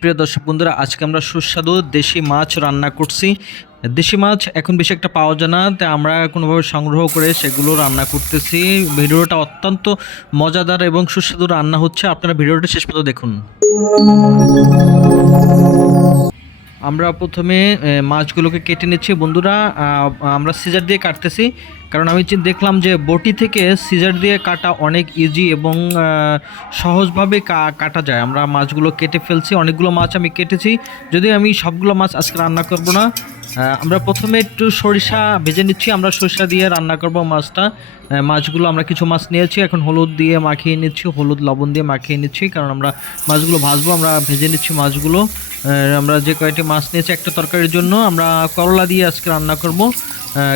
প্রিয় দর্শক বন্ধুরা, আজকে আমরা সুস্বাদু দেশি মাছ রান্না করছি। দেশি মাছ এখন বেশি একটা পাওয়া যায় না, তাই আমরা কোনোভাবে সংগ্রহ করে সেগুলো রান্না করতেছি। ভিডিওটা অত্যন্ত মজাদার এবং সুস্বাদু রান্না হচ্ছে, আপনারা ভিডিওটা শেষ পর্যন্ত দেখুন। আমরা প্রথমে মাছগুলোকে কেটে নিচ্ছি বন্ধুরা। আমরা সিজার দিয়ে কাটতেছি, কারণ আমি দেখলাম যে বটি থেকে সিজার দিয়ে কাটা অনেক ইজি এবং সহজভাবে কাটা যায়। আমরা মাছগুলো কেটে ফেলছি, অনেকগুলো মাছ আমি কেটেছি, যদিও আমি সবগুলো মাছ আজকে রান্না করব না। আমরা প্রথমে একটু সরিষা ভেজে নিচ্ছি, আমরা সরিষা দিয়ে রান্না করব মাছটা। মাছগুলো আমরা কিছু মাছ নিয়েছি, এখন হলুদ দিয়ে মাখিয়ে নিচ্ছি, হলুদ লবণ দিয়ে মাখিয়ে নিচ্ছি, কারণ আমরা মাছগুলো ভাজবো। আমরা ভেজে নিচ্ছি মাছগুলো। আমরা যে কয়েকটি মাছ নিয়েছি একটা তরকারির জন্য, আমরা করলা দিয়ে আজকে রান্না করব।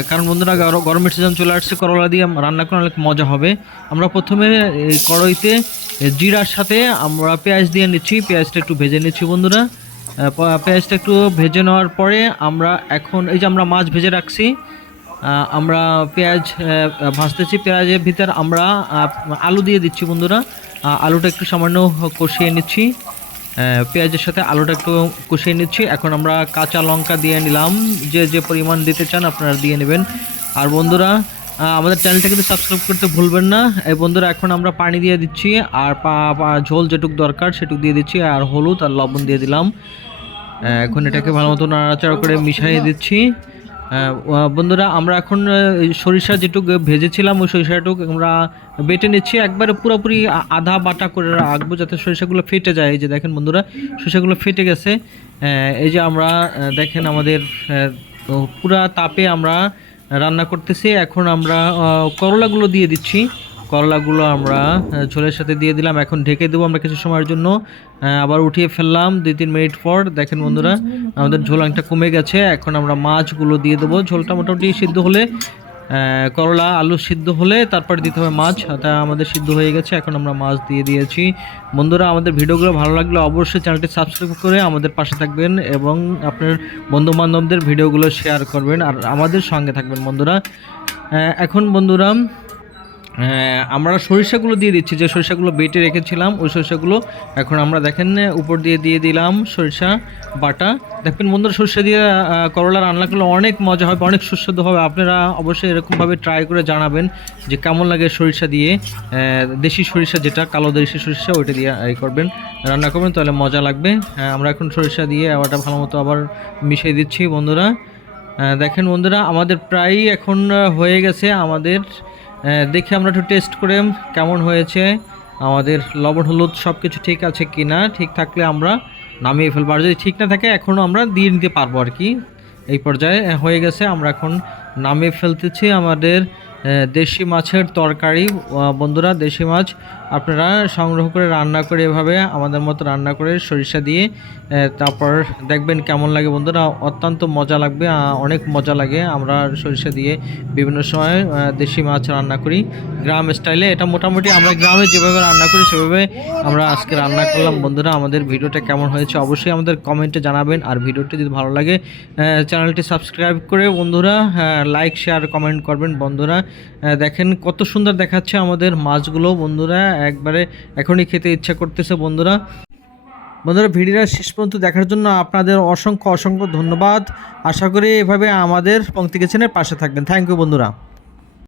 কারণ বন্ধুরা গরমের সিজন চলে আসছে, করলা দিয়ে রান্না করে অনেক মজা হবে। আমরা প্রথমে এই কড়াইতে জিরার সাথে আমরা পেঁয়াজ দিয়ে নিচ্ছি, পেঁয়াজটা একটু ভেজে নিচ্ছি বন্ধুরা। পেঁয়াজটা একটু ভেজে নেওয়ার পরে আমরা এখন এই যে আমরা মাছ ভেজে রাখছি, আমরা পেঁয়াজ ভাজতেছি। পেঁয়াজের ভিতর আমরা আলু দিয়ে দিচ্ছি বন্ধুরা। আলুটা একটু সামান্য কষিয়ে নিচ্ছি, পেঁয়াজের সাথে আলুটা একটু কষিয়ে নিচ্ছি। এখন আমরা কাঁচা লঙ্কা দিয়ে নিলাম, যে যে পরিমাণ দিতে চান আপনারা দিয়ে নেবেন। আর বন্ধুরা আমাদের চ্যানেলটা কিন্তু সাবস্ক্রাইব করতে ভুলবেন না। এই বন্ধুরা এখন আমরা পানি দিয়ে দিচ্ছি, আর ঝোল যেটুকু দরকার সেটুকু দিয়ে দিচ্ছি, আর হলুদ আর লবণ দিয়ে দিলাম। এখন এটাকে ভালো মতো নাড়াচাড়া করে মিশিয়ে দিচ্ছি। বন্ধুরা আমরা এখন সরিষা যেটুকু ভেজেছিলাম ওই সরিষাটুকু আমরা বেটে নিচ্ছি, একবারে পুরোপুরি আধা বাটা করে রাখবো যাতে সরিষাগুলো ফেটে যায়। এই যে দেখেন বন্ধুরা, সরিষাগুলো ফেটে গেছে। এই যে আমরা দেখেন আমাদের পুরা তাপে আমরা রান্না করতেছি। এখন আমরা করলাগুলো দিয়ে দিচ্ছি, করলাগুলো আমরা ঝোলের সাথে দিয়ে দিলাম। এখন ঢেকে দেবো আমরা কিছু সময়ের জন্য, আবার উঠিয়ে ফেললাম 2-3 মিনিট পর। দেখেন বন্ধুরা আমাদের ঝোল অনেকটা কমে গেছে। এখন আমরা মাছগুলো দিয়ে দেবো, ঝোলটা মোটামুটি সিদ্ধ হলে, করলা আলু সিদ্ধ হলে তারপর দিতে হবে মাছ। তা আমাদের সিদ্ধ হয়ে গেছে, এখন আমরা মাছ দিয়ে দিয়েছি। বন্ধুরা আমাদের ভিডিওগুলো ভালো লাগলে অবশ্যই চ্যানেলটি সাবস্ক্রাইব করে আমাদের পাশে থাকবেন এবং আপনার বন্ধুবান্ধবদের ভিডিওগুলো শেয়ার করবেন আর আমাদের সঙ্গে থাকবেন বন্ধুরা। এখন বন্ধুরা আমরা সরিষাগুলো দিয়ে দিচ্ছি, যে সরিষাগুলো বেটে রেখেছিলাম ওই সরিষাগুলো এখন আমরা দেখেন উপর দিয়ে দিলাম সরিষা বাটা। দেখবেন বন্ধুরা সরিষা দিয়ে করলা রান্না করলে অনেক মজা হবে, অনেক সুস্বাদু হবে। আপনারা অবশ্যই এরকমভাবে ট্রাই করে জানাবেন যে কেমন লাগে সরিষা দিয়ে, দেশি সরিষা যেটা কালো দেশি সরিষা ওইটা দিয়ে করবেন, রান্না করবেন, তাহলে মজা লাগবে। আমরা এখন সরিষা দিয়ে আবারটা ভালো মতো আবার মিশিয়ে দিচ্ছি বন্ধুরা। দেখেন বন্ধুরা আমাদের প্রায় এখন হয়ে গেছে। আমাদের দেখে আমরা একটু টেস্ট করে কেমন হয়েছে, আমাদের লবণ হলুদ সব কিছু ঠিক আছে কি না, ঠিক থাকলে আমরা নামিয়ে ফেলবো, আর যদি ঠিক না থাকে এখনও আমরা দিয়ে নিতে পারবো আর কি। এই পর্যায়ে হয়ে গেছে, আমরা এখন নামিয়ে ফেলতেছি আমাদের দেশি মাছের তরকারি। বন্ধুরা দেশি মাছ আপনারা সংগ্রহ করে রান্না করে এভাবে আমাদের মতো রান্না করে সরিষা দিয়ে তারপর দেখবেন কেমন লাগে বন্ধুরা, অত্যন্ত মজা লাগবে, অনেক মজা লাগে। আমরা সরিষা দিয়ে বিভিন্ন সময় দেশি মাছ রান্না করি গ্রাম স্টাইলে। এটা মোটামুটি আমরা গ্রামে যেভাবে রান্না করি সেভাবে আমরা আজকে রান্না করলাম বন্ধুরা। আমাদের ভিডিওটা কেমন হয়েছে অবশ্যই আমাদের কমেন্টে জানাবেন, আর ভিডিওটি যদি ভালো লাগে চ্যানেলটি সাবস্ক্রাইব করে বন্ধুরা লাইক শেয়ার কমেন্ট করবেন বন্ধুরা। দেখেন কত সুন্দর দেখাচ্ছে আমাদের মাছগুলো বন্ধুরা, একবারে এখনই খেতে ইচ্ছা করতেছে বন্ধুরা। বন্ধুরা ভিডিওটা শেষ পর্যন্ত দেখার জন্য আপনাদের অসংখ্য অসংখ্য ধন্যবাদ। আশা করি এভাবে আমাদের পংক্তি কিচেনের পাশে থাকবেন। থ্যাংক ইউ বন্ধুরা।